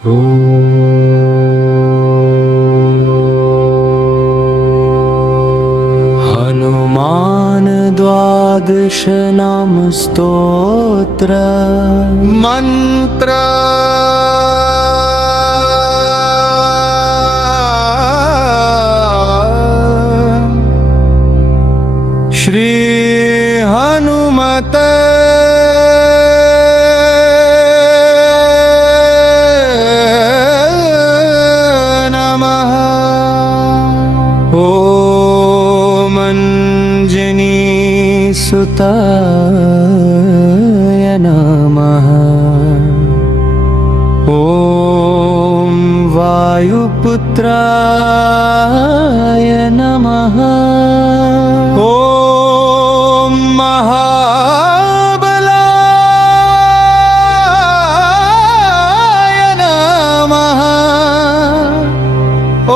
हनुमान द्वादश नाम स्तोत्र मंत्र श्री हनुमते नमः। ओम अंजनी सुताय नमः। ओम वायुपुत्राय नमः। ओम महाबलाय नमः।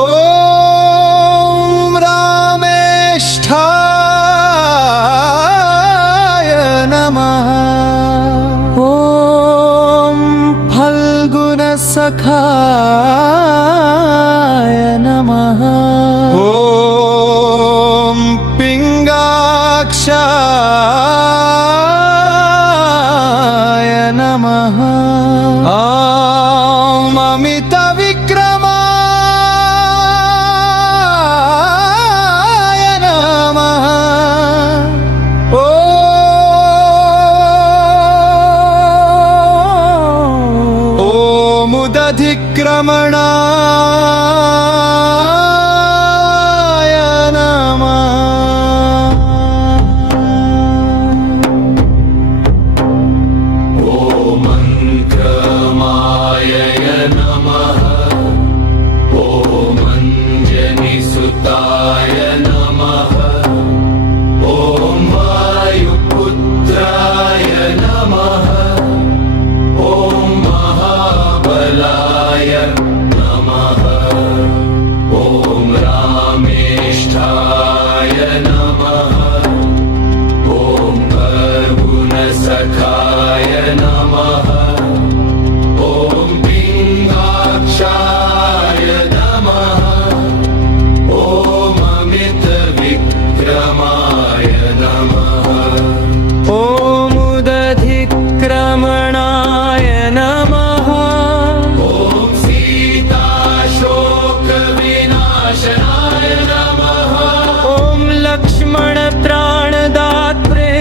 ओम रामेष्ठाय नमः। ओम फल्गुनसखाय नमः। ओम पिंगाक्षाय नमः। ओम अमितविक्रमाय नमः। ओम उदधिक्रमणाय नमः। ओम अंक्रमाय नमः। ओम अंजनीसुताय नमः। ओम वायुपुत्राय नमः। ओम महाबलाय नमः। ओम रामेष्ठाय नमः। ओम फल्गुनसखाय नमः। ओम पिंगाक्षाय नमः। ओम अमितविक्रमाय नमः। ओम उदधिक्रमणाय नमः। ओम सीताशोकविनाशनाय नमः। ओम लक्ष्मणत्राणदात्रे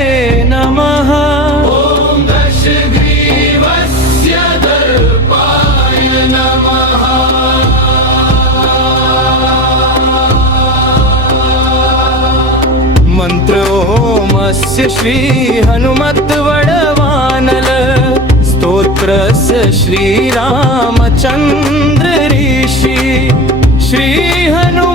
नमः। ओम दशग्रीवस्य दर्पाय नमः। मंत्र ओमस्य श्री हनुमद्वडवानल स्तोत्रस्य श्रीरामचन्द्र ऋषि श्री हनुमान